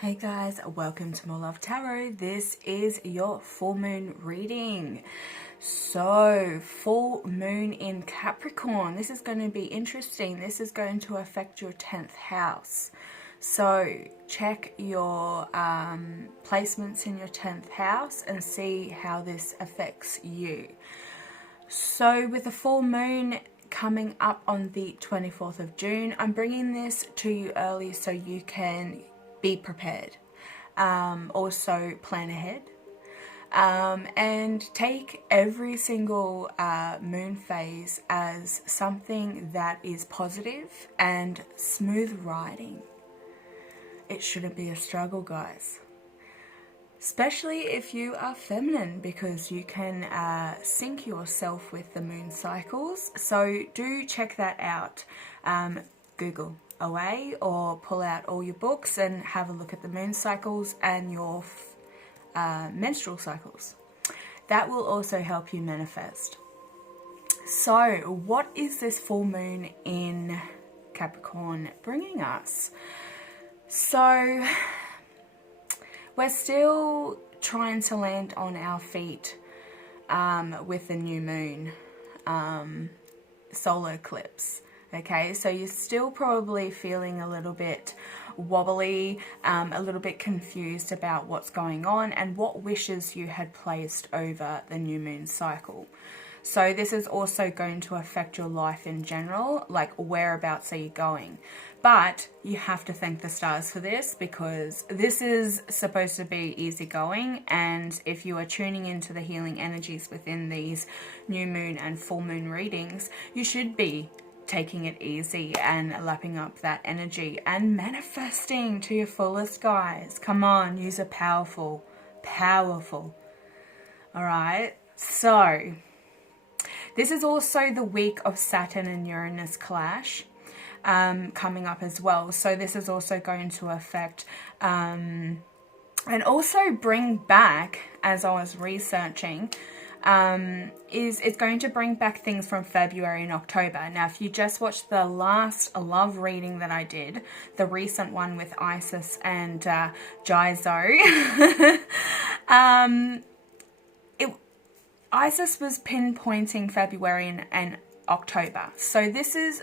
Hey guys, welcome to More Love Tarot. This is your full moon reading. So, full moon in Capricorn. This is going to be interesting. This is going to affect your 10th house. So, check your placements in your 10th house and see how this affects you. So, with the full moon coming up on the 24th of June, I'm bringing this to you early so you can be prepared. Also plan ahead. And take every single moon phase as something that is positive and smooth riding. It shouldn't be a struggle, guys. Especially if you are feminine, because you can sync yourself with the moon cycles. So do check that out. Google away or pull out all your books and have a look at the moon cycles and your menstrual cycles. That will also help you manifest. So what is this full moon in Capricorn bringing us? So we're still trying to land on our feet with the new moon solar eclipse. Okay, so you're still probably feeling a little bit wobbly, a little bit confused about what's going on and what wishes you had placed over the new moon cycle. So this is also going to affect your life in general, like whereabouts are you going? But you have to thank the stars for this, because this is supposed to be easygoing, and if you are tuning into the healing energies within these new moon and full moon readings, you should be taking it easy and lapping up that energy and manifesting to your fullest, guys. Come on, use a powerful. All right, so this is also the week of Saturn and Uranus clash coming up as well. So this is also going to affect and also bring back, as I was researching, it's going to bring back things from February and October. Now, if you just watched the last love reading that I did, the recent one with Isis and Jaizo, Isis was pinpointing February and October. So this is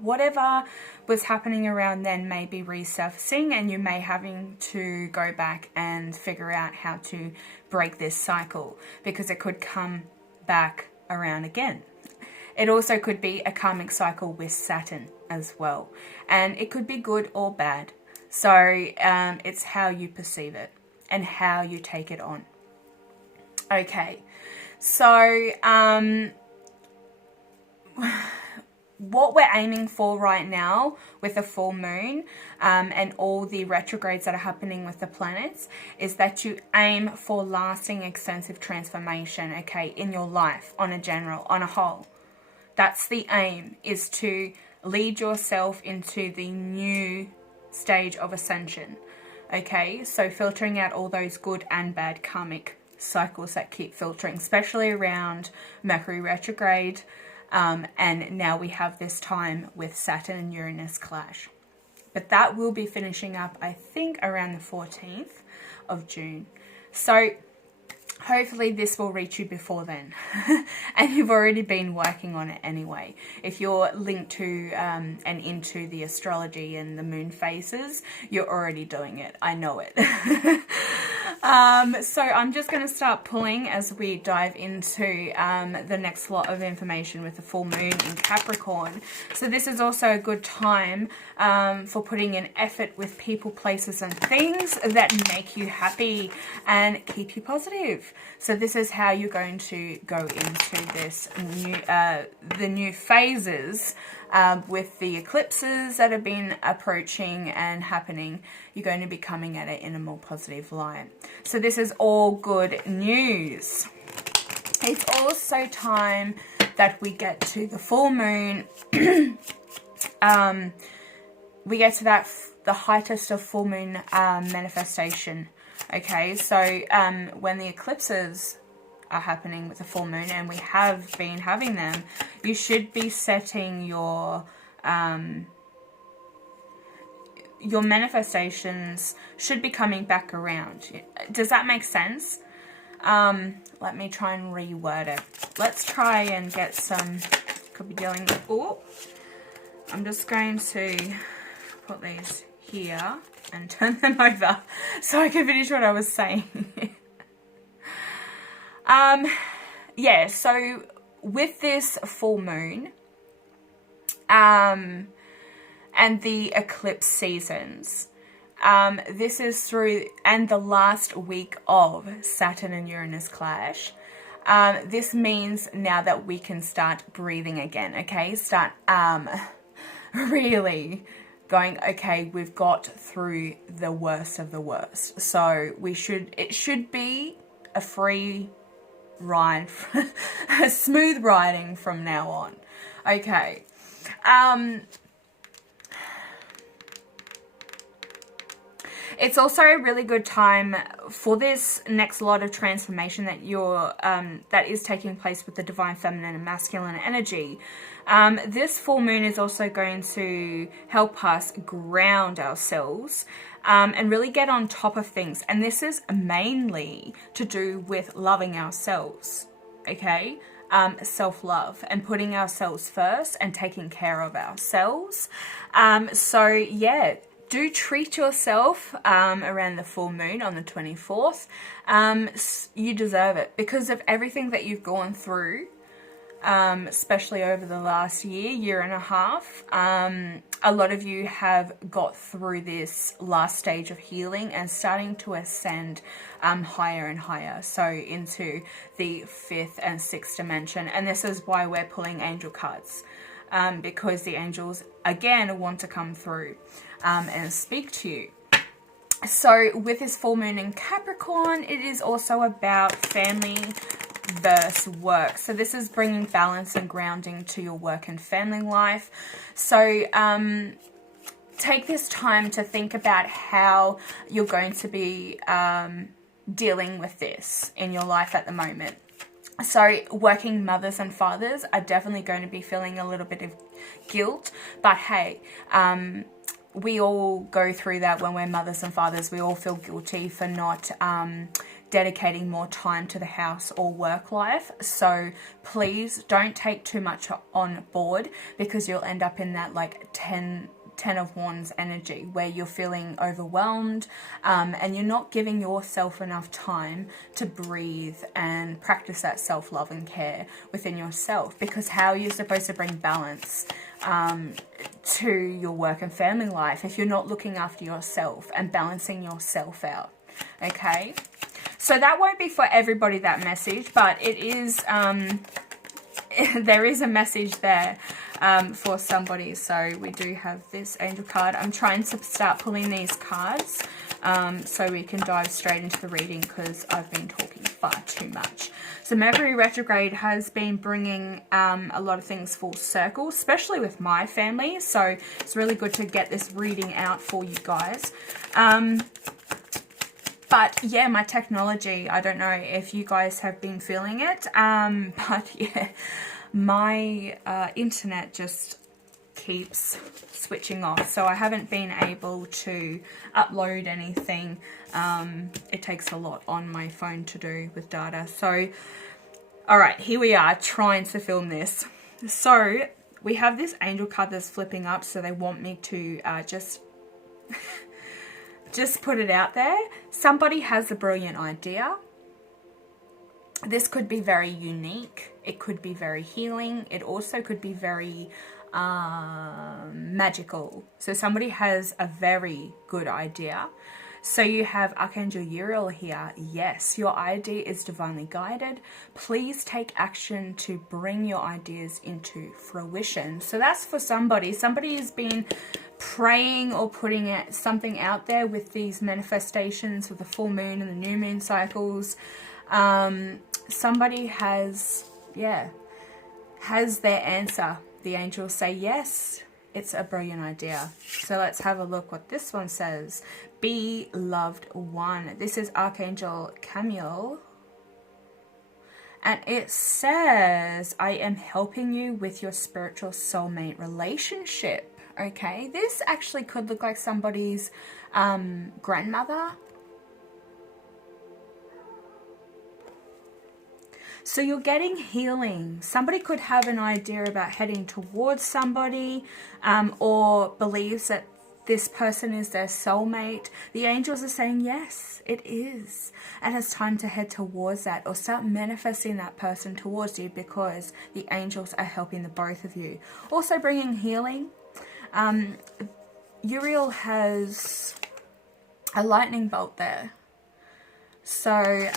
whatever was happening around then may be resurfacing, and you may having to go back and figure out how to break this cycle, because it could come back around again. It also could be a karmic cycle with Saturn as well, and it could be good or bad. So it's how you perceive it and how you take it on. Okay, so what we're aiming for right now with the full moon and all the retrogrades that are happening with the planets is that you aim for lasting, extensive transformation, okay, in your life on a whole. That's the aim, is to lead yourself into the new stage of ascension, okay? So filtering out all those good and bad karmic cycles that keep filtering, especially around Mercury retrograde, and now we have this time with Saturn and Uranus clash. But that will be finishing up, I think, around the 14th of June. So hopefully this will reach you before then. And you've already been working on it anyway. If you're linked to and into the astrology and the moon phases, you're already doing it. I know it. So I'm just going to start pulling as we dive into the next lot of information with the full moon in Capricorn. So this is also a good time for putting in effort with people, places and things that make you happy and keep you positive. So this is how you're going to go into this new, the new phases with the eclipses that have been approaching and happening. You're going to be coming at it in a more positive light. So this is all good news. It's also time that we get to the full moon. We get to that, the heightest of full moon manifestation. Okay, so when the eclipses are happening with the full moon, and we have been having them, you should be setting your your manifestations should be coming back around. Does that make sense? Let me try and reword it. Let's try and get some, could be dealing with, oh, I'm just going to put these here and turn them over so I can finish what I was saying. Yeah, so with this full moon, and the eclipse seasons, this is through, and the last week of Saturn and Uranus clash. This means now that we can start breathing again, okay? Start really going, okay, we've got through the worst of the worst. So it should be a free ride, a smooth riding from now on. Okay. It's also a really good time for this next lot of transformation that that is taking place with the divine feminine and masculine energy. This full moon is also going to help us ground ourselves and really get on top of things. And this is mainly to do with loving ourselves, okay? Self-love and putting ourselves first and taking care of ourselves. So yeah, do treat yourself around the full moon on the 24th. You deserve it because of everything that you've gone through, especially over the last year and a half. A lot of you have got through this last stage of healing and starting to ascend higher and higher, so into the 5th and 6th dimension. And this is why we're pulling angel cards, because the angels again want to come through and speak to you. So with this full moon in Capricorn, it is also about family versus work. So this is bringing balance and grounding to your work and family life. So take this time to think about how you're going to be dealing with this in your life at the moment. So working mothers and fathers are definitely going to be feeling a little bit of guilt, but hey, we all go through that when we're mothers and fathers. We all feel guilty for not dedicating more time to the house or work life. So please don't take too much on board, because you'll end up in that like 10 of Wands energy where you're feeling overwhelmed and you're not giving yourself enough time to breathe and practice that self-love and care within yourself. Because how are you supposed to bring balance to your work and family life if you're not looking after yourself and balancing yourself out? Okay, so that won't be for everybody, that message, but it is there is a message there for somebody. So we do have this angel card. I'm trying to start pulling these cards so we can dive straight into the reading, because I've been talking far too much. So Mercury retrograde has been bringing a lot of things full circle, especially with my family. So it's really good to get this reading out for you guys. But yeah, my technology, I don't know if you guys have been feeling it, but yeah, my internet just keeps switching off. So I haven't been able to upload anything. It takes a lot on my phone to do with data. So, all right, here we are trying to film this. So we have this angel card that's flipping up. So they want me to just put it out there. Somebody has a brilliant idea. This could be very unique. It could be very healing. It also could be very magical. So somebody has a very good idea. So you have Archangel Uriel here. Yes, your idea is divinely guided. Please take action to bring your ideas into fruition. So that's for somebody. Somebody has been praying or putting something out there with these manifestations with the full moon and the new moon cycles. Somebody has their answer. The angels say, yes, it's a brilliant idea. So let's have a look what this one says. Be loved one. This is Archangel Camiel. And it says, I am helping you with your spiritual soulmate relationship. okay? This actually could look like somebody's grandmother. So you're getting healing. Somebody could have an idea about heading towards somebody, or believes that this person is their soulmate. The angels are saying, yes, it is. And it's time to head towards that, or start manifesting that person towards you, because the angels are helping the both of you. Also bringing healing. Uriel has a lightning bolt there. So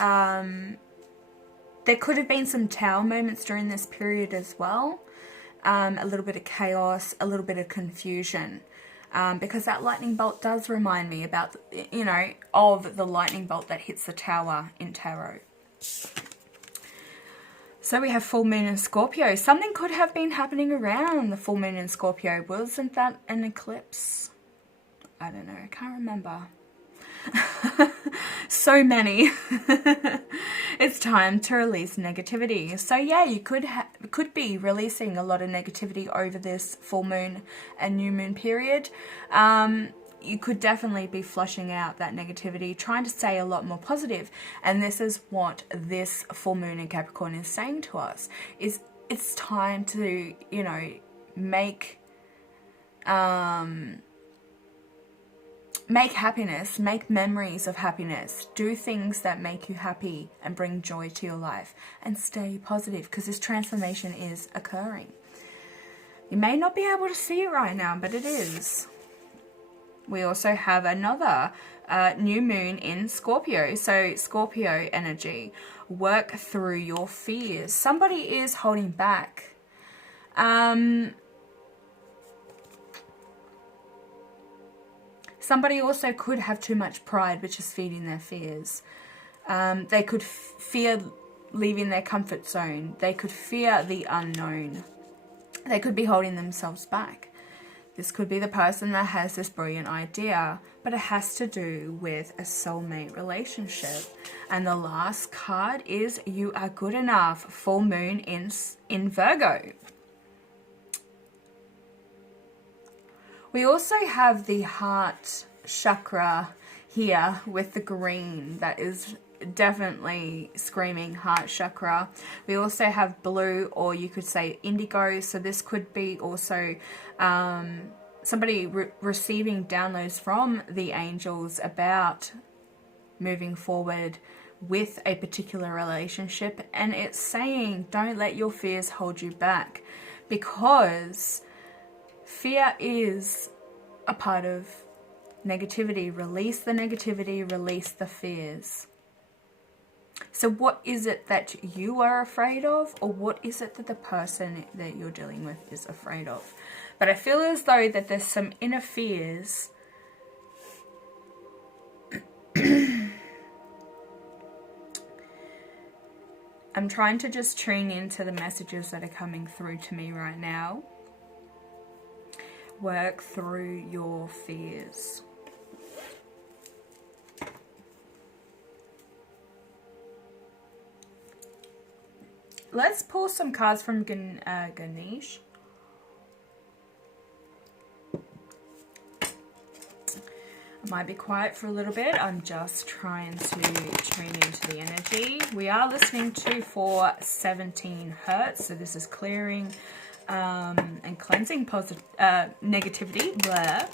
there could have been some tower moments during this period as well. A little bit of chaos, a little bit of confusion. Because that lightning bolt does remind me about, you know, of the lightning bolt that hits the tower in tarot. So we have full moon in Scorpio. Something could have been happening around the full moon in Scorpio. Wasn't that an eclipse? I don't know. I can't remember. So many. It's time to release negativity. So yeah, you could be releasing a lot of negativity over this full moon and new moon period. You could definitely be flushing out that negativity, trying to stay a lot more positive. And this is what this full moon in Capricorn is saying to us, is it's time to, you know, make happiness, make memories of happiness, do things that make you happy and bring joy to your life, and stay positive, because this transformation is occurring. You may not be able to see it right now, but it is. We also have another new moon in Scorpio. So Scorpio energy, work through your fears. Somebody is holding back. Somebody also could have too much pride, which is feeding their fears. They could fear leaving their comfort zone. They could fear the unknown. They could be holding themselves back. This could be the person that has this brilliant idea, but it has to do with a soulmate relationship. And the last card is you are good enough. Full moon in Virgo. We also have the heart chakra here with the green. That is definitely screaming heart chakra. We also have blue, or you could say indigo. So this could be also somebody receiving downloads from the angels about moving forward with a particular relationship. And it's saying, don't let your fears hold you back, because fear is a part of negativity. Release the negativity, release the fears. So what is it that you are afraid of, or what is it that the person that you're dealing with is afraid of? But I feel as though that there's some inner fears I'm trying to just tune into the messages that are coming through to me right now. Work through your fears. Let's pull some cards from Ganesh. I might be quiet for a little bit. I'm just trying to tune into the energy. We are listening to for 17 hertz, so this is clearing and cleansing negativity, blah,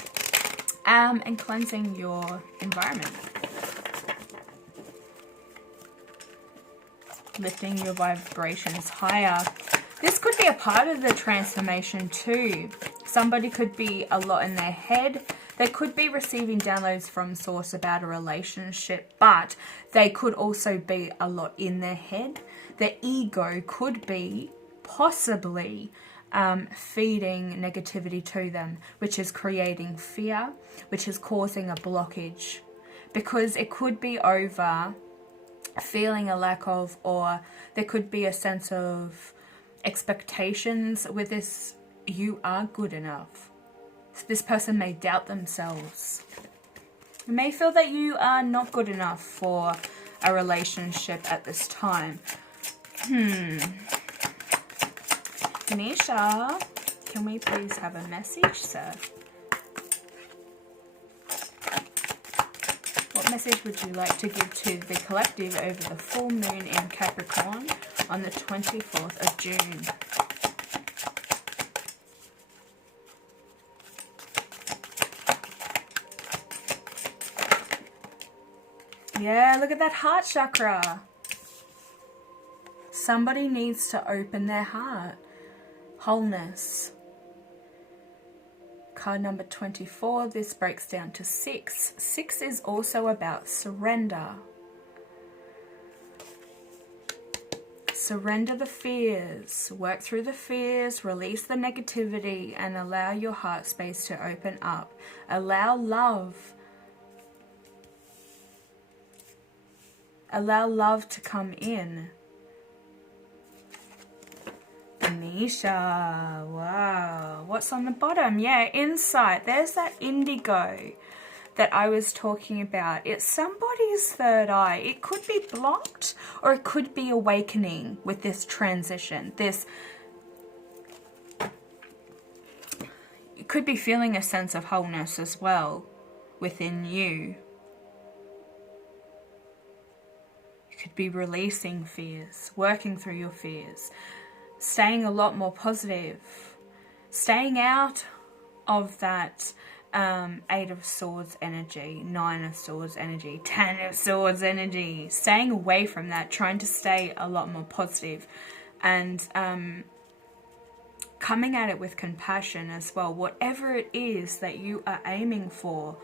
and cleansing your environment. Lifting your vibrations higher. This could be a part of the transformation too. Somebody could be a lot in their head. They could be receiving downloads from source about a relationship, but they could also be a lot in their head. Their ego could be possibly feeding negativity to them, which is creating fear, which is causing a blockage, because it could be over feeling a lack of, or there could be a sense of expectations with this. You are good enough. So this person may doubt themselves. You may feel that you are not good enough for a relationship at this time. Nisha, Can we please have a message, sir? What message would you like to give to the collective over the full moon in Capricorn on the 24th of June? Yeah, look at that heart chakra. Somebody needs to open their heart. Wholeness. Card number 24, this breaks down to 6. 6 is also about surrender. Surrender the fears. Work through the fears, release the negativity, and allow your heart space to open up. Allow love. Allow love to come in. Anisha, wow. What's on the bottom? Yeah, insight. There's that indigo that I was talking about. It's somebody's third eye. It could be blocked or it could be awakening with this transition. You could be feeling a sense of wholeness as well within you. You could be releasing fears, working through your fears. Staying a lot more positive, staying out of that 8 of Swords energy, 9 of Swords energy, 10 of Swords energy, staying away from that, trying to stay a lot more positive and coming at it with compassion as well. Whatever it is that you are aiming for,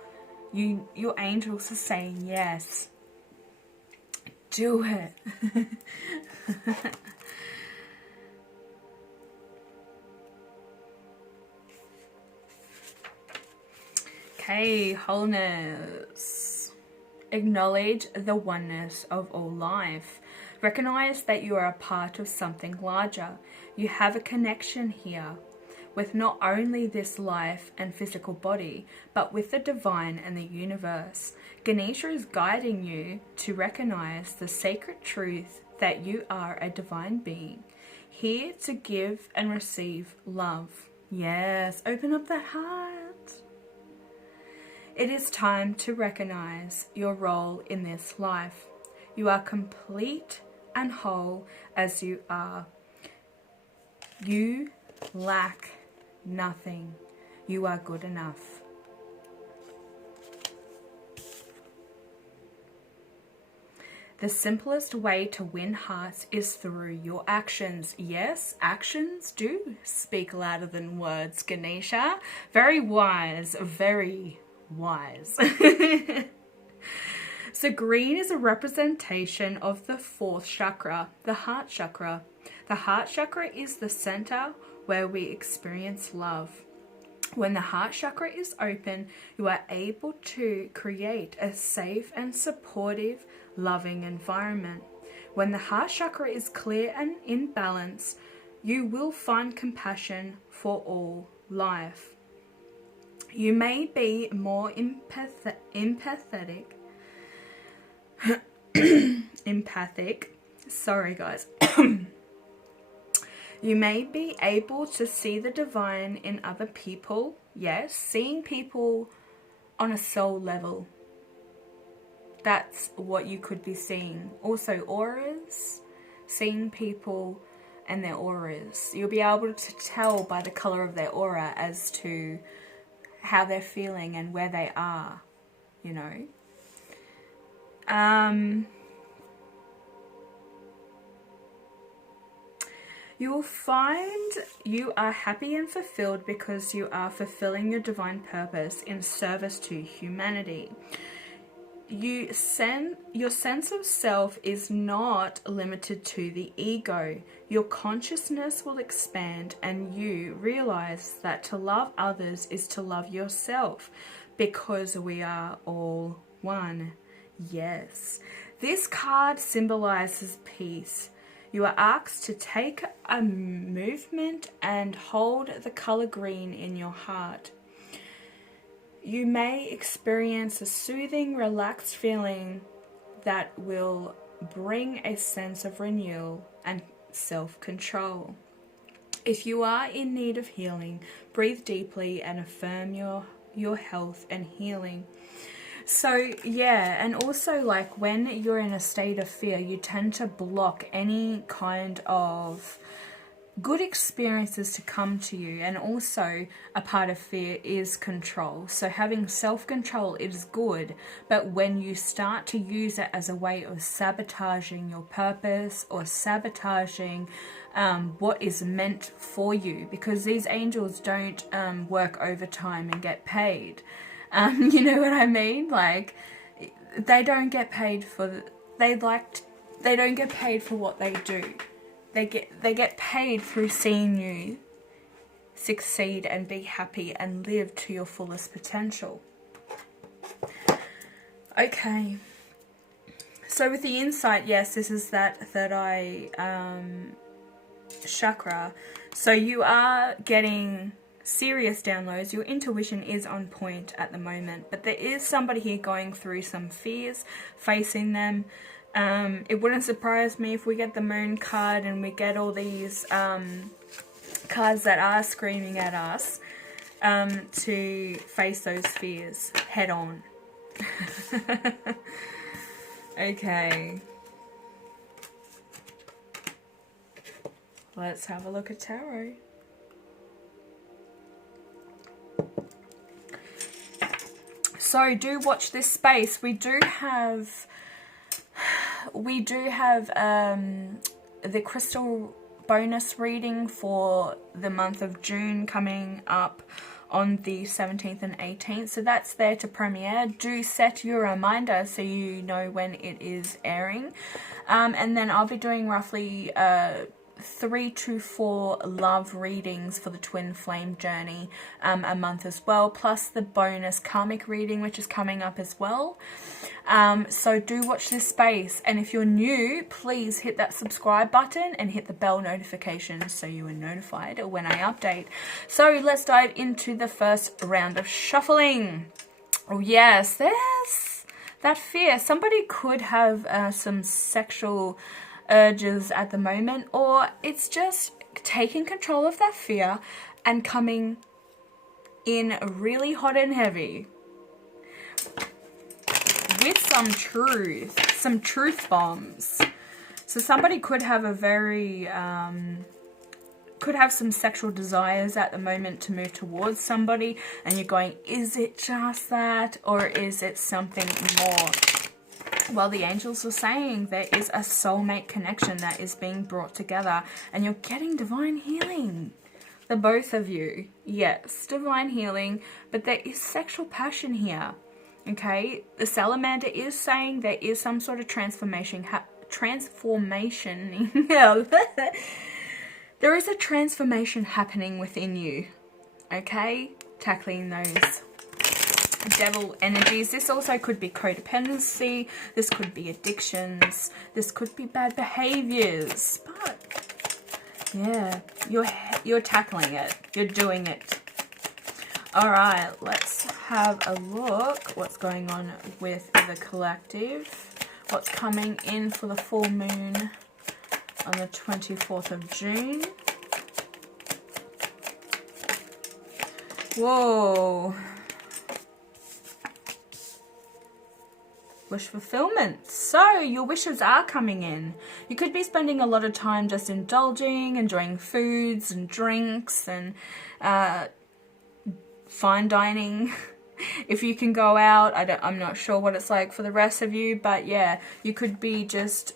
your angels are saying yes, do it. Okay, wholeness. Acknowledge the oneness of all life. Recognize that you are a part of something larger. You have a connection here with not only this life and physical body, but with the divine and the universe. Ganesha is guiding you to recognize the sacred truth that you are a divine being, here to give and receive love. Yes, open up that heart. It is time to recognize your role in this life. You are complete and whole as you are. You lack nothing. You are good enough. The simplest way to win hearts is through your actions. Yes, actions do speak louder than words, Ganesha. Very wise, very wise. So green is a representation of the 4th chakra, the heart chakra. The heart chakra is the center where we experience love. When the heart chakra is open, you are able to create a safe and supportive, loving environment. When the heart chakra is clear and in balance, you will find compassion for all life. You may be more empathic. Sorry, guys. You may be able to see the divine in other people. Yes, seeing people on a soul level. That's what you could be seeing. Also, auras. Seeing people and their auras. You'll be able to tell by the color of their aura as to how they're feeling and where they are, you know. You will find you are happy and fulfilled because you are fulfilling your divine purpose in service to humanity. Your sense of self is not limited to the ego. Your consciousness will expand and you realize that to love others is to love yourself because we are all one. Yes. This card symbolizes peace. You are asked to take a movement and hold the color green in your heart. You may experience a soothing, relaxed feeling that will bring a sense of renewal and self-control. If you are in need of healing, breathe deeply and affirm your health and healing. So yeah, and also like when you're in a state of fear, you tend to block any kind of good experiences to come to you. And also a part of fear is control. So having self-control is good, but when you start to use it as a way of sabotaging your purpose or sabotaging what is meant for you, because these angels don't work overtime and get paid. You know what I mean? Like, they don't get paid for they don't get paid for what they do. They get paid through seeing you succeed and be happy and live to your fullest potential. Okay. So with the insight, yes, this is that third eye chakra. So you are getting serious downloads. Your intuition is on point at the moment, but there is somebody here going through some fears, facing them. It wouldn't surprise me if we get the moon card and we get all these cards that are screaming at us to face those fears head on. Okay. Let's have a look at tarot. So do watch this space. We do have the crystal bonus reading for the month of June coming up on the 17th and 18th. So that's there to premiere. Do set your reminder so you know when it is airing. And then I'll be doing roughly 3 to 4 love readings for the twin flame journey a month as well, plus the bonus karmic reading which is coming up as well. So do watch this space, and if you're new, please hit that subscribe button and hit the bell notification so you are notified when I update. So let's dive into the first round of shuffling. Oh yes, there's that fear. Somebody could have some sexual urges at the moment, or it's just taking control of that fear and coming in really hot and heavy with some truth bombs. So somebody could have a very could have some sexual desires at the moment to move towards somebody, and you're going, is it just that, or is it something more? Well, the angels are saying there is a soulmate connection that is being brought together, and you're getting divine healing. The both of you. Yes, divine healing, but there is sexual passion here. Okay, the salamander is saying there is some sort of transformation. There is a transformation happening within you. Okay, tackling those devil energies. This also could be codependency, this could be addictions, this could be bad behaviors, but yeah, you're tackling it, you're doing it. All right, let's have a look what's going on with the collective, what's coming in for the full moon on the 24th of June. Whoa. Wish fulfillment. So your wishes are coming in. You could be spending a lot of time just indulging, enjoying foods and drinks and fine dining. If you can go out, I'm not sure what it's like for the rest of you, but yeah, you could be just,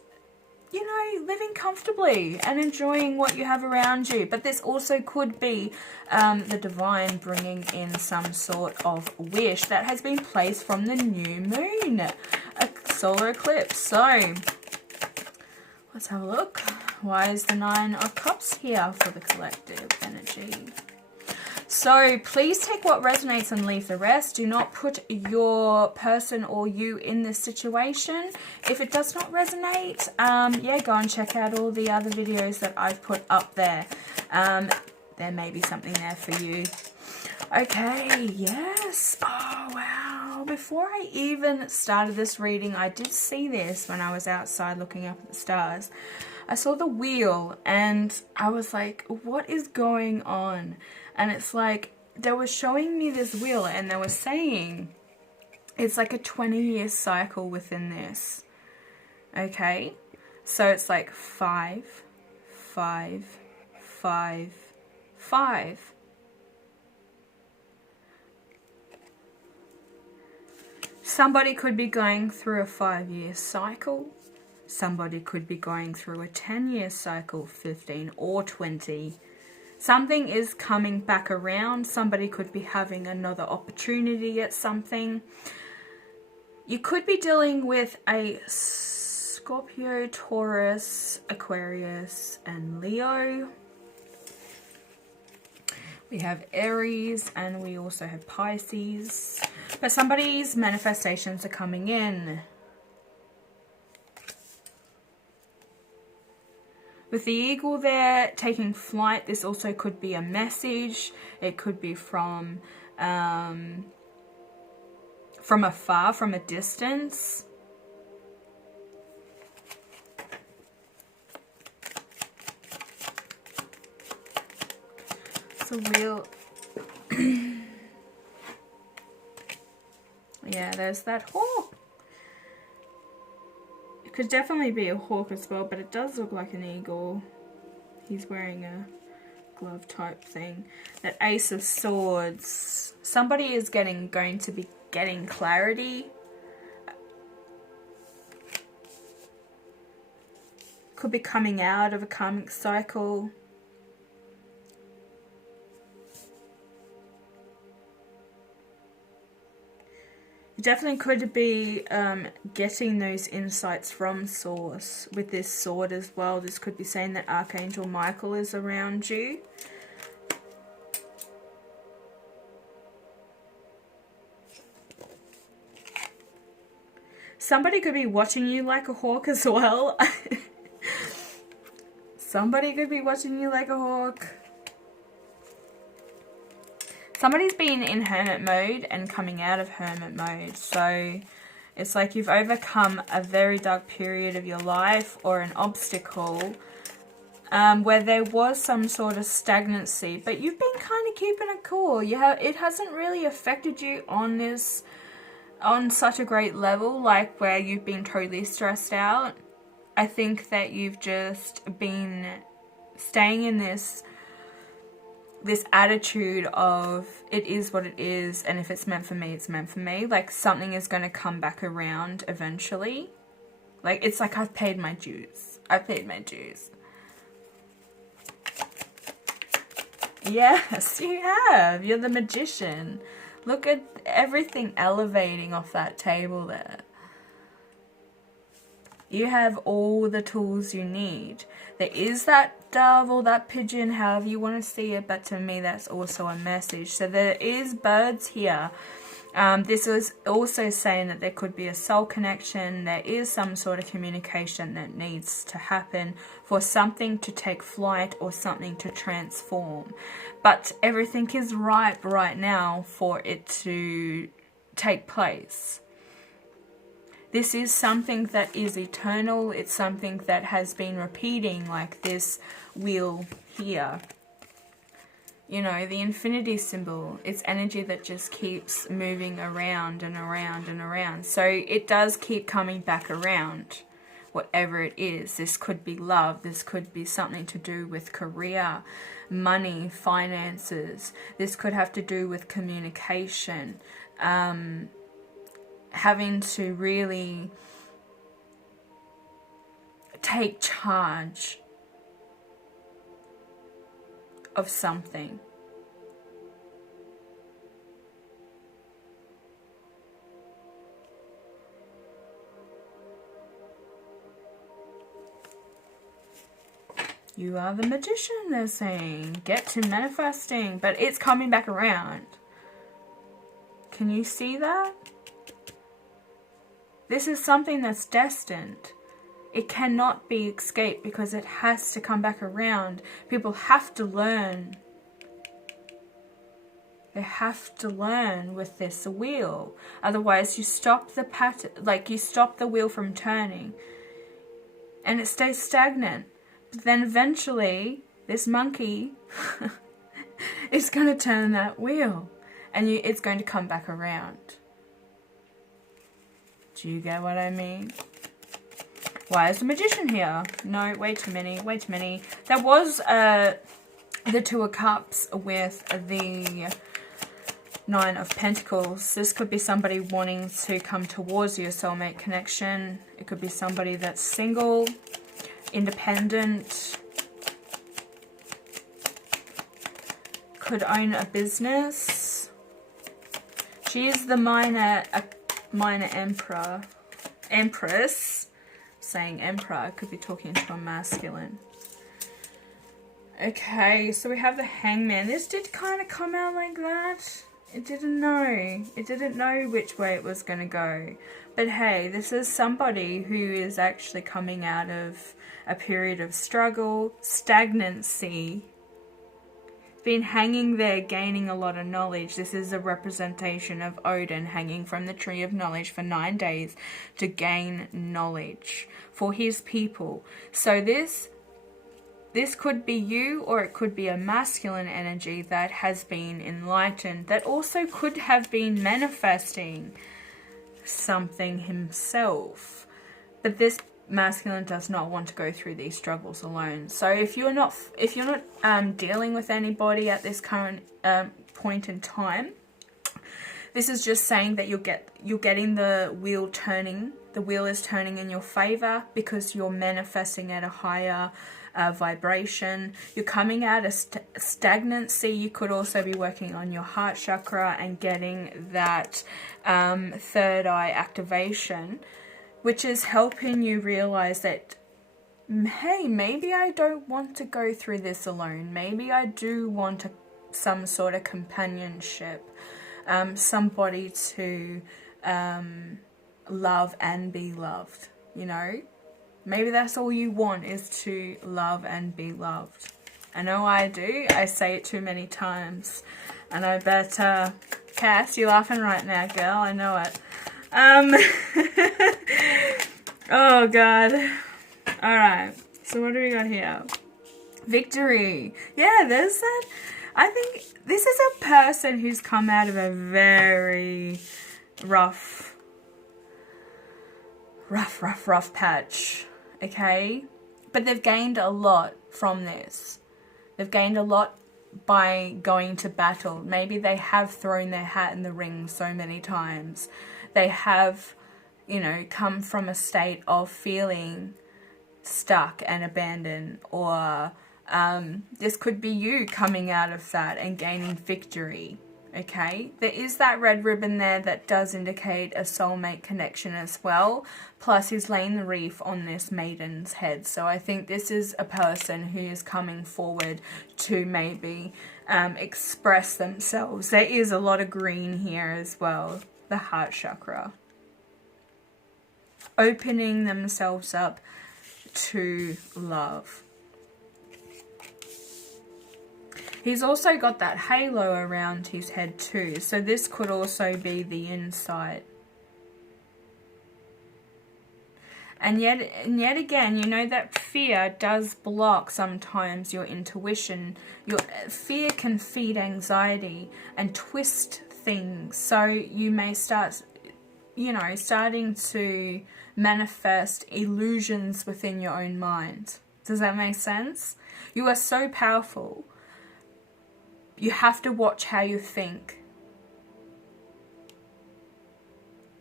you know, living comfortably and enjoying what you have around you. But this also could be the divine bringing in some sort of wish that has been placed from the new moon, a solar eclipse. So let's have a look. Why is the 9 of Cups here for the collective energy? So please take what resonates and leave the rest. Do not put your person or you in this situation. If it does not resonate, yeah, go and check out all the other videos that I've put up there. There may be something there for you. Okay, yes. Oh, wow. before I even started this reading, I did see this when I was outside looking up at the stars. I saw the wheel and I was like, what is going on? And it's like, they were showing me this wheel and they were saying it's like a 20-year cycle within this. Okay? So it's like 5, 5, 5, 5. Somebody could be going through a 5-year cycle. Somebody could be going through a 10-year cycle, 15 or 20. Something is coming back around. Somebody could be having another opportunity at something. You could be dealing with a Scorpio, Taurus, Aquarius, and Leo. We have Aries and we also have Pisces. But somebody's manifestations are coming in. With the eagle there taking flight, this also could be a message. It could be from afar, from a distance. It's a wheel. Yeah, there's that hawk. It could definitely be a hawk as well, but it does look like an eagle. He's wearing a glove type thing. That Ace of Swords. Somebody is going to be getting clarity. Could be coming out of a karmic cycle. Definitely could be getting those insights from Source with this sword as well. This could be saying that Archangel Michael is around you. Somebody could be watching you like a hawk as well. Somebody could be watching you like a hawk. Somebody's been in hermit mode and coming out of hermit mode. So it's like you've overcome a very dark period of your life or an obstacle where there was some sort of stagnancy. But you've been kind of keeping it cool. It hasn't really affected you on such a great level, like where you've been totally stressed out. I think that you've just been staying in this attitude of it is what it is, and if it's meant for me, it's meant for me. Like something is going to come back around eventually. Like it's like I've paid my dues. I've paid my dues. Yes, you have. You're the magician. Look at everything elevating off that table there. You have all the tools you need. There is that dove or that pigeon, however you want to see it, but to me that's also a message. So there is birds here. This is also saying that there could be a soul connection. There is some sort of communication that needs to happen for something to take flight or something to transform. But everything is ripe right now for it to take place. This is something that is eternal. It's something that has been repeating, like this wheel here. You know, the infinity symbol. It's energy that just keeps moving around and around and around. So it does keep coming back around, whatever it is. This could be love. This could be something to do with career, money, finances. This could have to do with communication. Having to really take charge of something. You are the magician, they're saying. Get to manifesting, but it's coming back around. Can you see that? This is something that's destined. It cannot be escaped because it has to come back around. People have to learn They have to learn with this wheel. Otherwise you stop the pattern, like you stop the wheel from turning and it stays stagnant. But then eventually this monkey is going to turn that wheel and it's going to come back around. Do you get what I mean? Why is the magician here? No, way too many, way too many. There was the Two of Cups with the Nine of Pentacles. This could be somebody wanting to come towards your soulmate connection. It could be somebody that's single, independent, could own a business. She is the minor empress. Saying emperor, could be talking to a masculine. Okay, so we have the Hangman. This did kind of come out like that. It didn't know. It didn't know which way it was going to go. But hey, this is somebody who is actually coming out of a period of struggle, stagnancy, been hanging there, gaining a lot of knowledge. This is a representation of Odin hanging from the tree of knowledge for 9 days to gain knowledge for his people. So this could be you, or it could be a masculine energy that has been enlightened, that also could have been manifesting something himself. But this masculine does not want to go through these struggles alone. So if you're not dealing with anybody at this current point in time, this is just saying that you're getting the wheel turning. The wheel is turning in your favor because you're manifesting at a higher vibration. You're coming out of stagnancy. You could also be working on your heart chakra and getting that third eye activation, which is helping you realize that, hey, maybe I don't want to go through this alone. Maybe I do want some sort of companionship, somebody to love and be loved, you know? Maybe that's all you want, is to love and be loved. I know I do. I say it too many times. And I bet, Cass, you're laughing right now, girl. I know it. Oh god. Alright, so what do we got here? Victory. Yeah, there's that. I think this is a person who's come out of a very rough patch, okay? But they've gained a lot from this. They've gained a lot by going to battle. Maybe they have thrown their hat in the ring so many times. They have, you know, come from a state of feeling stuck and abandoned, or this could be you coming out of that and gaining victory, okay? There is that red ribbon there that does indicate a soulmate connection as well, plus he's laying the wreath on this maiden's head. So I think this is a person who is coming forward to maybe express themselves. There is a lot of green here as well, the heart chakra. Opening themselves up to love. He's also got that halo around his head too, so this could also be the insight. And yet again, you know that fear does block sometimes your intuition. Your fear can feed anxiety and twist things, so you may start, you know, starting to manifest illusions within your own mind. Does that make sense? You are so powerful. You have to watch how you think.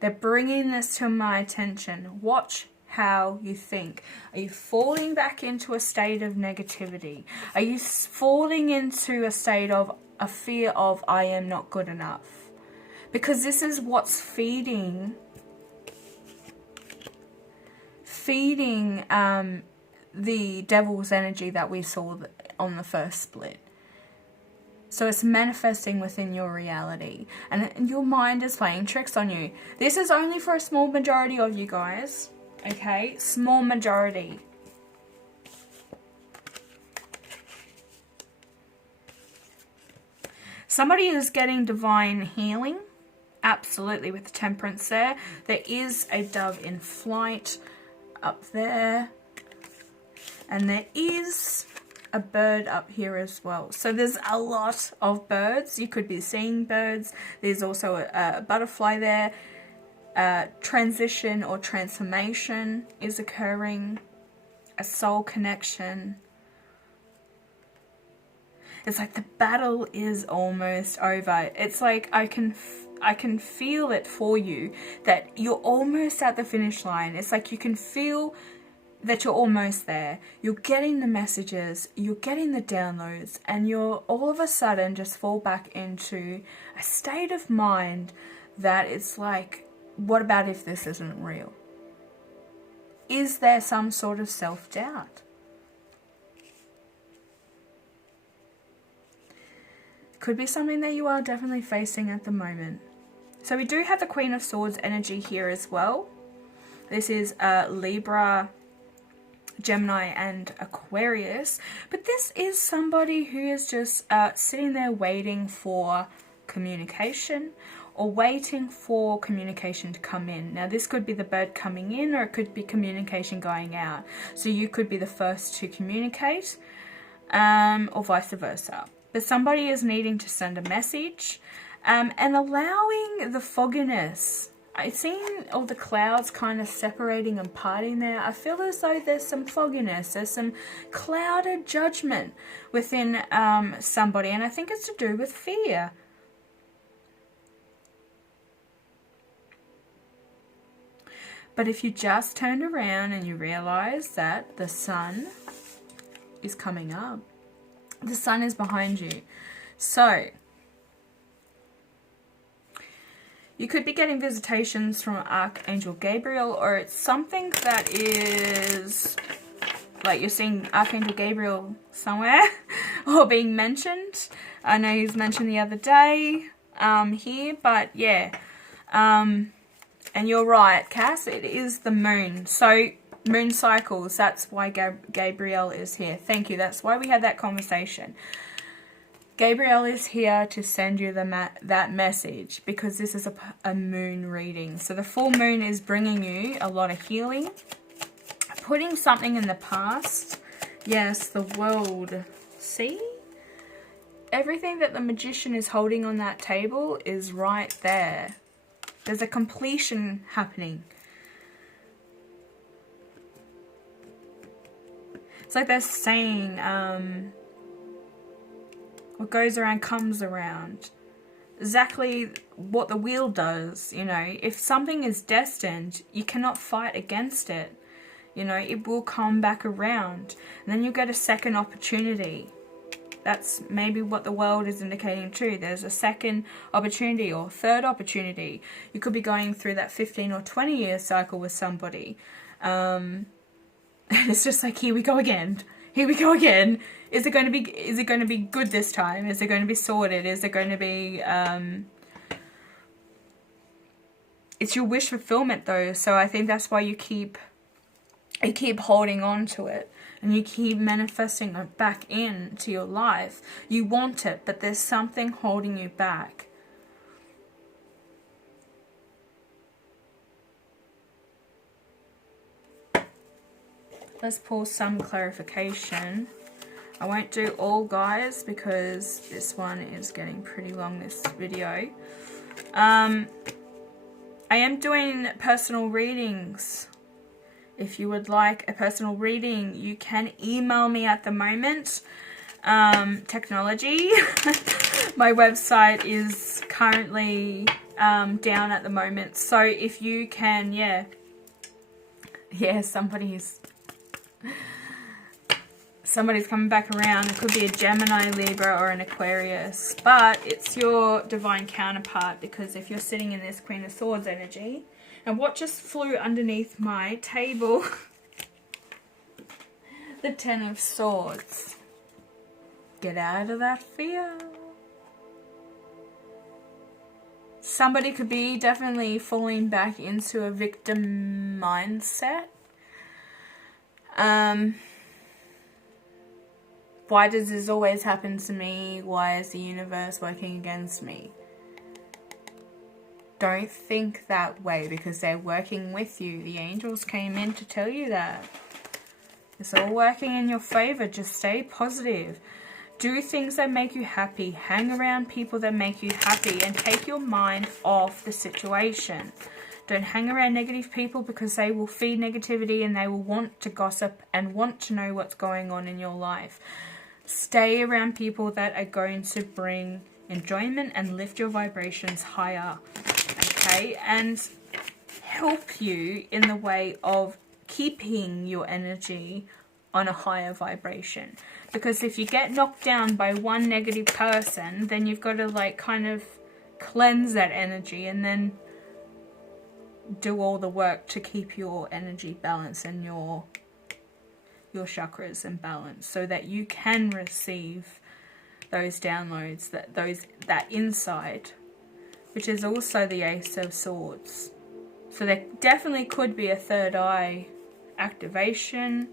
They're bringing this to my attention. Watch how you think. Are you falling back into a state of negativity? Are you falling into a state of a fear of I am not good enough? Because this is what's feeding the devil's energy that we saw on the first split. So it's manifesting within your reality, and your mind is playing tricks on you. This is only for a small majority of you guys, okay? Small majority. Somebody is getting divine healing. Absolutely, with the temperance there. There is a dove in flight up there. And there is a bird up here as well. So there's a lot of birds. You could be seeing birds. There's also a butterfly there. Transition or transformation is occurring. A soul connection. It's like the battle is almost over. It's like I can feel it for you that you're almost at the finish line. It's like you can feel that you're almost there. You're getting the messages, you're getting the downloads, and you're all of a sudden just fall back into a state of mind that it's like, what about if this isn't real? Is there some sort of self-doubt? Could be something that you are definitely facing at the moment. So we do have the Queen of Swords energy here as well. This is Libra, Gemini and Aquarius. But this is somebody who is just sitting there waiting for communication or waiting for communication to come in. Now this could be the bird coming in, or it could be communication going out. So you could be the first to communicate, or vice versa. But somebody is needing to send a message and allowing the fogginess. I've seen all the clouds kind of separating and parting there. I feel as though there's some fogginess. There's some clouded judgment within somebody. And I think it's to do with fear. But if you just turned around and you realize that the sun is coming up. The sun is behind you. So you could be getting visitations from Archangel Gabriel, or it's something that is like you're seeing Archangel Gabriel somewhere or being mentioned. I know he's mentioned the other day here, but yeah. And you're right, Cass, it is the moon. So moon cycles, that's why Gabriel is here. Thank you, that's why we had that conversation. Gabriel is here to send you that message, because this is a moon reading. So the full moon is bringing you a lot of healing, putting something in the past. Yes, the world. See? Everything that the magician is holding on that table is right there. There's a completion happening. It's like they're saying, what goes around comes around. Exactly what the wheel does, you know. If something is destined, you cannot fight against it. You know, it will come back around. And then you get a second opportunity. That's maybe what the world is indicating too. There's a second opportunity or third opportunity. You could be going through that 15 or 20 year cycle with somebody. It's just like, here we go again. Here we go again. Is it going to be good this time? Is it going to be sorted? Is it going to be it's your wish fulfillment though, so I think that's why you keep holding on to it and you keep manifesting it back into your life. You want it, but there's something holding you back. Let's pull some clarification. I won't do all, guys, because this one is getting pretty long, this video. I am doing personal readings. If you would like a personal reading, you can email me at the moment. Technology. My website is currently down at the moment. So if you can, yeah, somebody's coming back around. It could be a Gemini, Libra, or an Aquarius. But it's your divine counterpart, because if you're sitting in this Queen of Swords energy, and what just flew underneath my table? The Ten of Swords. Get out of that fear. Somebody could be definitely falling back into a victim mindset. Why does this always happen to me? Why is the universe working against me? Don't think that way, because they're working with you. The angels came in to tell you that. It's all working in your favor. Just stay positive. Do things that make you happy. Hang around people that make you happy, and take your mind off the situation. Don't hang around negative people, because they will feed negativity and they will want to gossip and want to know what's going on in your life. Stay around people that are going to bring enjoyment and lift your vibrations higher. Okay? And help you in the way of keeping your energy on a higher vibration. Because if you get knocked down by one negative person, then you've got to like kind of cleanse that energy and then do all the work to keep your energy balanced and your chakras in balance, so that you can receive those downloads, that insight, which is also the Ace of Swords. So there definitely could be a third eye activation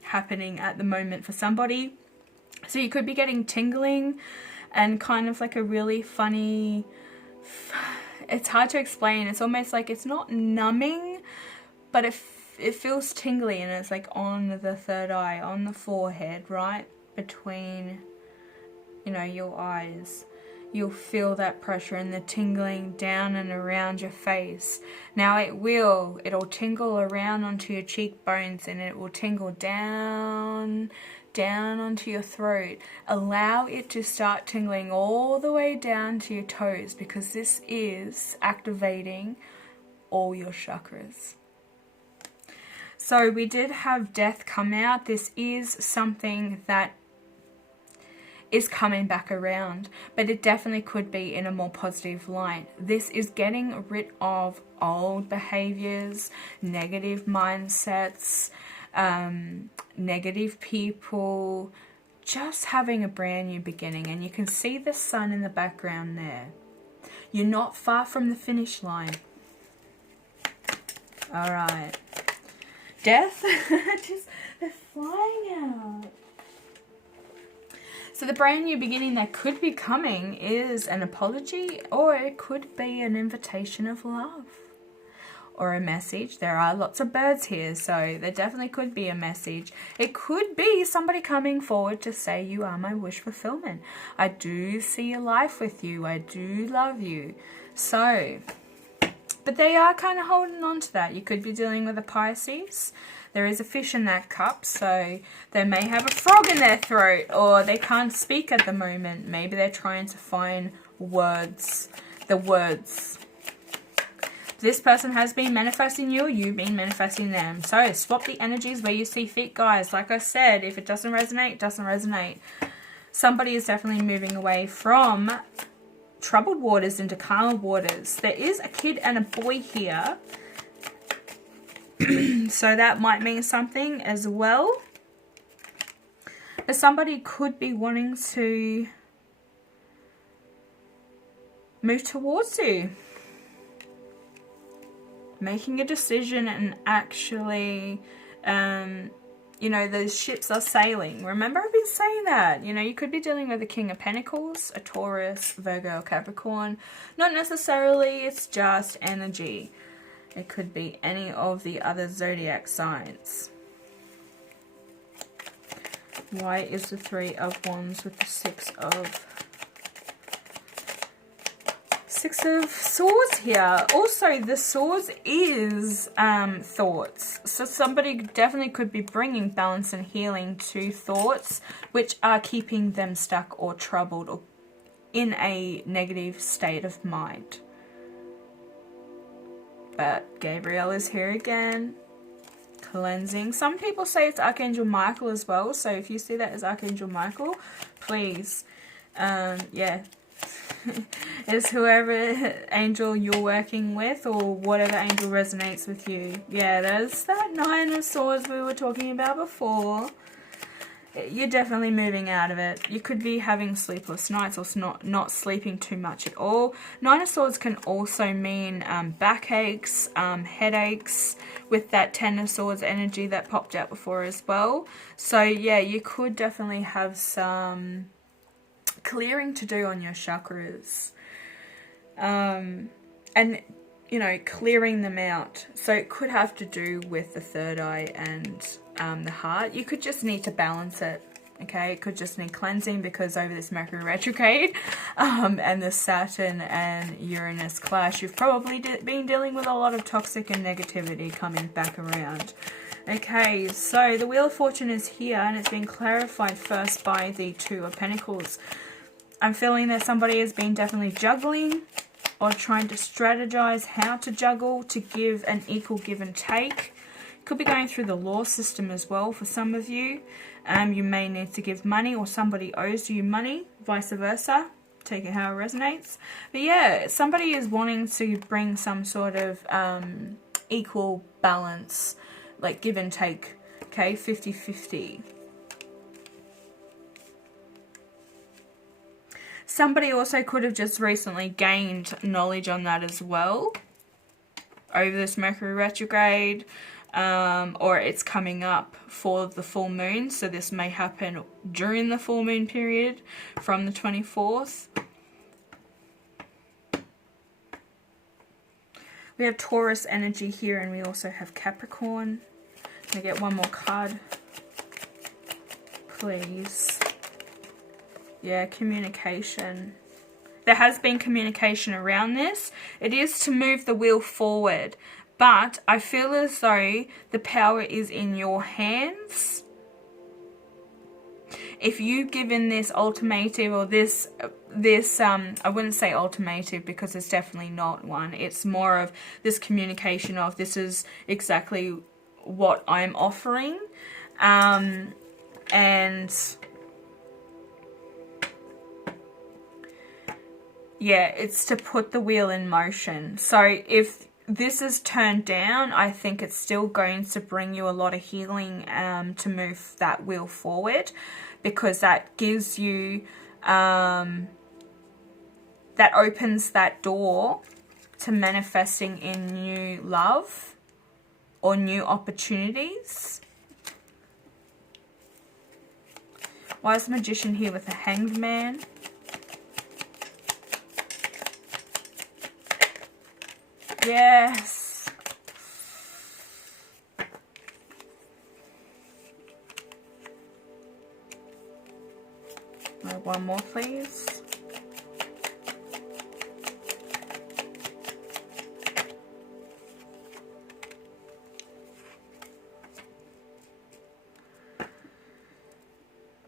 happening at the moment for somebody. So you could be getting tingling and kind of like a really funny, it's hard to explain. It's almost like, it's not numbing, but it feels tingly, and it's like on the third eye, on the forehead, right between, you know, your eyes. You'll feel that pressure and the tingling down and around your face. Now it'll tingle around onto your cheekbones, and it will tingle down onto your throat. Allow it to start tingling all the way down to your toes, because this is activating all your chakras. So we did have death come out. This is something that is coming back around, but it definitely could be in a more positive light. This is getting rid of old behaviors, negative mindsets, negative people, just having a brand new beginning. And you can see the sun in the background there. You're not far from the finish line. All right. Death, just they're flying out. So the brand new beginning that could be coming is an apology, or it could be an invitation of love or a message. There are lots of birds here, so there definitely could be a message. It could be somebody coming forward to say, you are my wish fulfillment. I do see a life with you. I do love you. So, but they are kind of holding on to that. You could be dealing with a Pisces. There is a fish in that cup, so they may have a frog in their throat, or they can't speak at the moment. Maybe they're trying to find words, the words. This person has been manifesting you, or you've been manifesting them. So swap the energies where you see fit, guys. Like I said, if it doesn't resonate, it doesn't resonate. Somebody is definitely moving away from troubled waters into calmer waters. There is a kid and a boy here. So that might mean something as well. But somebody could be wanting to move towards you. Making a decision and actually, you know, those ships are sailing. Remember, I've been saying that. You know, you could be dealing with a King of Pentacles, a Taurus, Virgo, Capricorn. Not necessarily, it's just energy. It could be any of the other zodiac signs. Why is the Three of Wands with the Six of Swords here? Also, the Swords is thoughts. So somebody definitely could be bringing balance and healing to thoughts which are keeping them stuck or troubled or in a negative state of mind. But Gabriel is here again, cleansing. Some people say it's Archangel Michael as well. So if you see that as Archangel Michael, please, yeah, it's whoever angel you're working with, or whatever angel resonates with you. Yeah, there's that Nine of Swords we were talking about before. you're definitely moving out of it. You could be having sleepless nights or not sleeping too much at all. Nine of Swords can also mean backaches, headaches, with that Ten of Swords energy that popped out before as well. So yeah, you could definitely have some clearing to do on your chakras. And you know, clearing them out. So it could have to do with the third eye and the heart. You could just need to balance it. Okay, it could just need cleansing because over this Mercury retrograde and the Saturn and Uranus clash, you've probably been dealing with a lot of toxic and negativity coming back around. Okay, so the Wheel of Fortune is here and it's been clarified first by the Two of Pentacles. I'm feeling that somebody has been definitely juggling or trying to strategize how to juggle to give an equal give and take. Could be going through the law system as well for some of you. You may need to give money or somebody owes you money, vice versa. Take it how it resonates. But yeah, somebody is wanting to bring some sort of equal balance, like give and take, okay, 50-50. Somebody also could have just recently gained knowledge on that as well over this Mercury retrograde, or it's coming up for the full moon. So this may happen during the full moon period from the 24th. We have Taurus energy here and we also have Capricorn. Can I get one more card, please? Yeah, communication. There has been communication around this. It is to move the wheel forward, but I feel as though the power is in your hands. If you've given this ultimatum or this I wouldn't say ultimatum because it's definitely not one. It's more of this communication of this is exactly what I'm offering, and yeah, it's to put the wheel in motion. So if this is turned down, I think it's still going to bring you a lot of healing to move that wheel forward, because that gives you, that opens that door to manifesting in new love or new opportunities. Why is the Magician here with a Hanged Man? Yes. One more, please.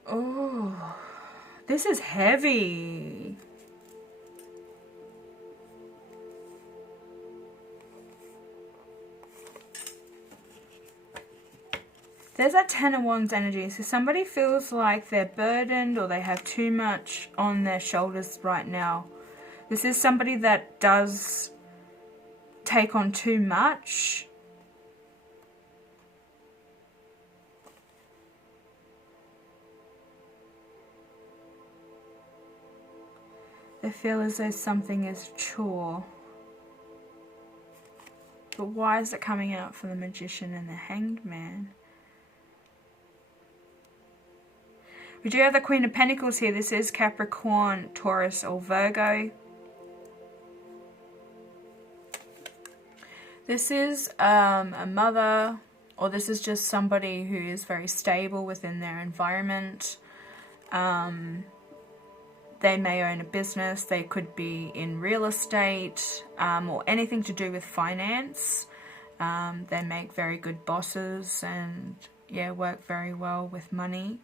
Oh, this is heavy. There's that Ten of Wands energy. So somebody feels like they're burdened or they have too much on their shoulders right now. This is somebody that does take on too much. They feel as though something is chore. But why is it coming out for the Magician and the Hanged Man? We do have the Queen of Pentacles here. This is Capricorn, Taurus or Virgo. This is a mother, or this is just somebody who is very stable within their environment. They may own a business. They could be in real estate or anything to do with finance. They make very good bosses and yeah, work very well with money.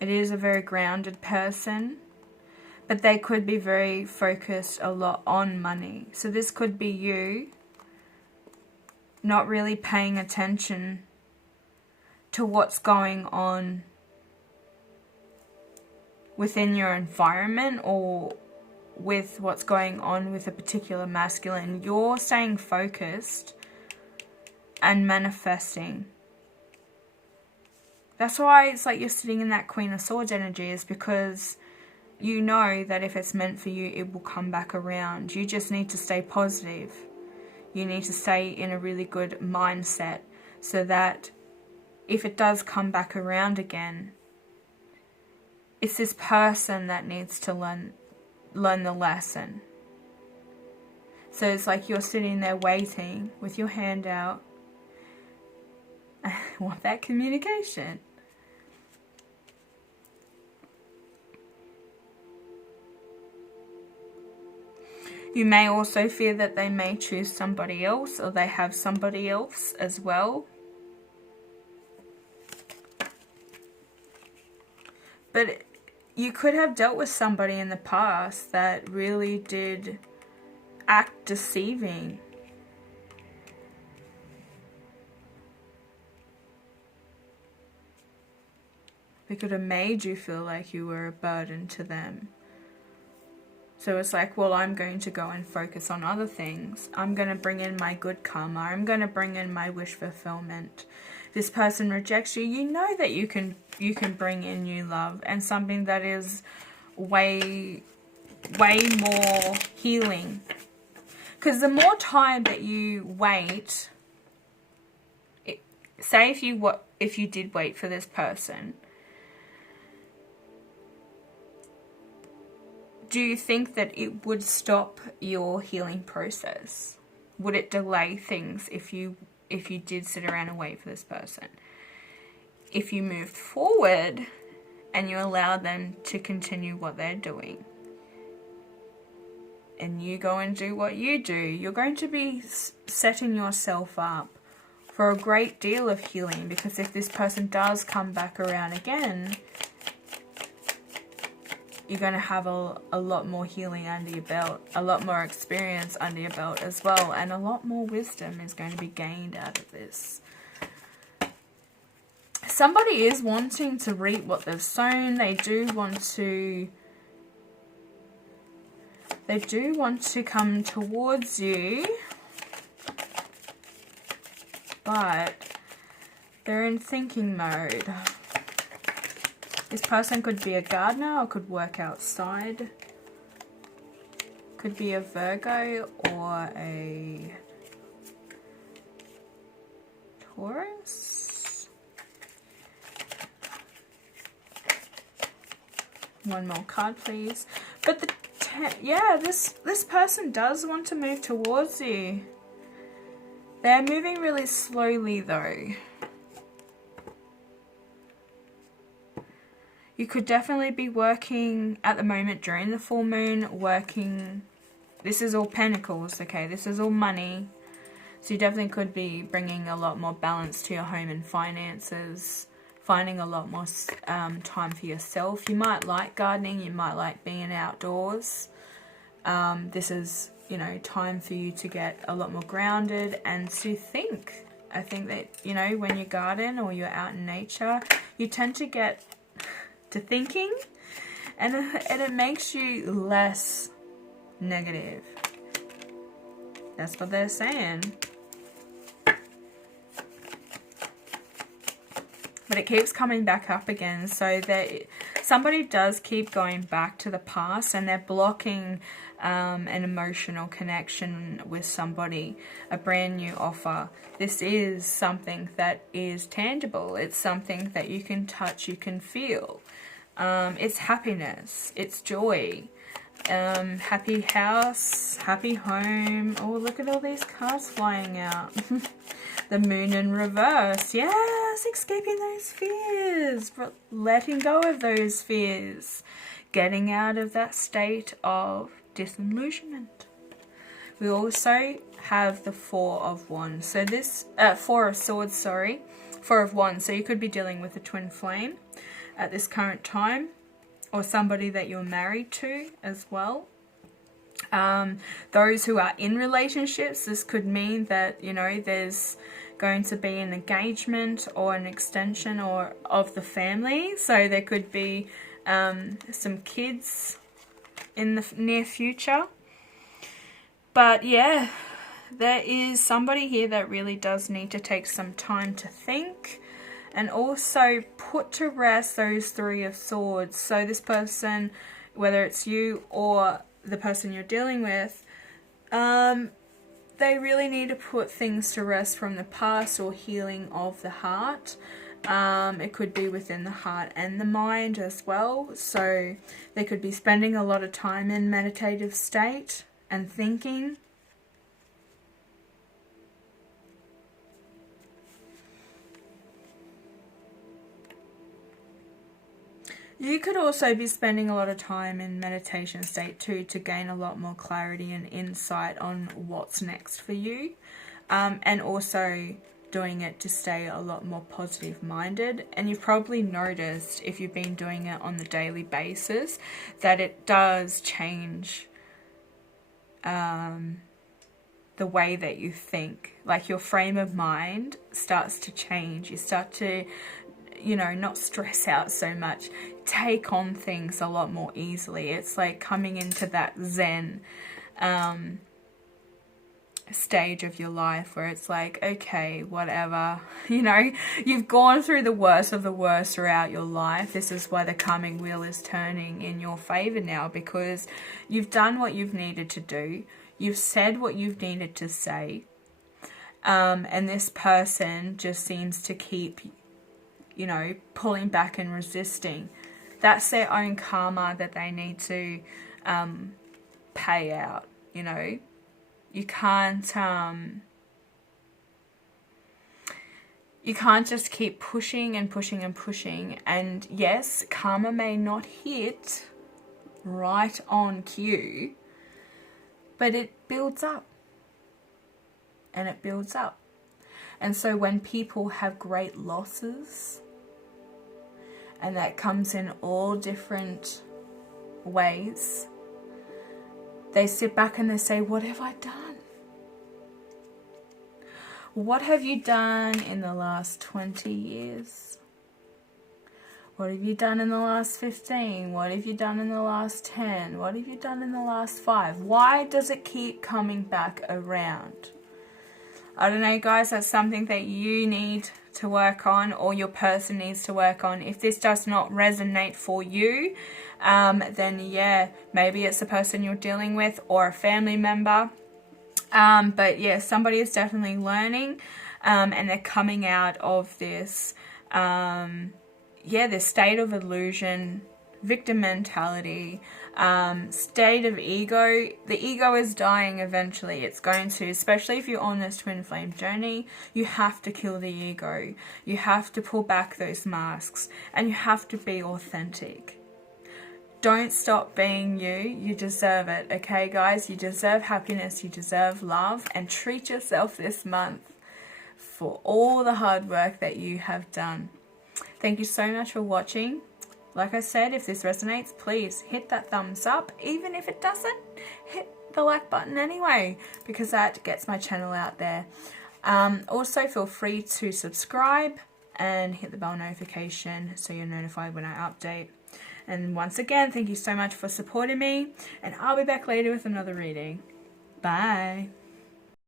It is a very grounded person, but they could be very focused a lot on money. So this could be you not really paying attention to what's going on within your environment or with what's going on with a particular masculine. You're staying focused and manifesting. That's why it's like you're sitting in that Queen of Swords energy, is because you know that if it's meant for you, it will come back around. You just need to stay positive. You need to stay in a really good mindset so that if it does come back around again, it's this person that needs to learn the lesson. So it's like you're sitting there waiting with your hand out. I want that communication. You may also fear that they may choose somebody else, or they have somebody else as well. But you could have dealt with somebody in the past that really did act deceiving. They could have made you feel like you were a burden to them. So it's like, well, I'm going to go and focus on other things. I'm going to bring in my good karma. I'm going to bring in my wish fulfillment. This person rejects you. You know that you can bring in new love and something that is way more healing. Because the more time that you wait, say if you did wait for this person, do you think that it would stop your healing process? Would it delay things if you did sit around and wait for this person? If you moved forward and you allow them to continue what they're doing, and you go and do what you do, you're going to be setting yourself up for a great deal of healing. Because if this person does come back around again, you're going to have a lot more healing under your belt, a lot more experience under your belt as well, and a lot more wisdom is going to be gained out of this. Somebody is wanting to reap what they've sown. They do want to come towards you, but they're in thinking mode. This person could be a gardener or could work outside. Could be a Virgo or a Taurus. One more card, please. But this person does want to move towards you. They're moving really slowly though. You could definitely be working at the moment during the full moon, working. This is all pentacles, okay? This is all money. So you definitely could be bringing a lot more balance to your home and finances, finding a lot more time for yourself. You might like gardening, you might like being outdoors. This is, you know, time for you to get a lot more grounded and to think. I think that, you know, when you garden or you're out in nature, you tend to get to thinking, and it makes you less negative. That's what they're saying. But it keeps coming back up again, so that somebody does keep going back to the past, and they're blocking an emotional connection with somebody, a brand new offer. This is something that is tangible. It's something that you can touch, you can feel. It's happiness, it's joy, happy house, happy home. Oh, look at all these cards flying out. The moon in reverse. Yes, escaping those fears, letting go of those fears, getting out of that state of disillusionment. We also have the Four of Wands. So this, Four of Swords, sorry. Four of Wands. So you could be dealing with a twin flame at this current time, or somebody that you're married to as well. Those who are in relationships, this could mean that, you know, there's going to be an engagement or an extension or of the family. So there could be some kids in the near future. But yeah, there is somebody here that really does need to take some time to think and also put to rest those Three of Swords. So this person, whether it's you or the person you're dealing with, they really need to put things to rest from the past or healing of the heart. It could be within the heart and the mind as well. So they could be spending a lot of time in meditative state and thinking. You could also be spending a lot of time in meditation state too, to gain a lot more clarity and insight on what's next for you. And also doing it to stay a lot more positive minded. And you've probably noticed, if you've been doing it on the daily basis, that it does change the way that you think. Like your frame of mind starts to change. You start to, you know, not stress out so much, take on things a lot more easily. It's like coming into that Zen stage of your life where it's like, okay, whatever, you know, you've gone through the worst of the worst throughout your life. This is why the karmic wheel is turning in your favor now, because you've done what you've needed to do. You've said what you've needed to say. And this person just seems to keep, you know, pulling back and resisting. That's their own karma that they need to pay out, you know. You can't just keep pushing and pushing and pushing. And yes, karma may not hit right on cue, but it builds up. And it builds up. And so when people have great losses, and that comes in all different ways, they sit back and they say, what have I done? What have you done in the last 20 years? What have you done in the last 15? What have you done in the last 10? What have you done in the last 5? Why does it keep coming back around? I don't know, guys, that's something that you need to work on, or your person needs to work on. If this does not resonate for you, then yeah, maybe it's the person you're dealing with or a family member. But yeah, somebody is definitely learning, and they're coming out of this, this state of illusion, victim mentality, state of ego. The ego is dying eventually. It's going to, especially if you're on this twin flame journey, you have to kill the ego. You have to pull back those masks, and you have to be authentic. Don't stop being you. You deserve it, okay, guys? You deserve happiness. You deserve love. And treat yourself this month for all the hard work that you have done. Thank you so much for watching. Like I said, if this resonates, please hit that thumbs up. Even if it doesn't, hit the like button anyway, because that gets my channel out there. Also, feel free to subscribe and hit the bell notification so you're notified when I update. And once again, thank you so much for supporting me, and I'll be back later with another reading. Bye.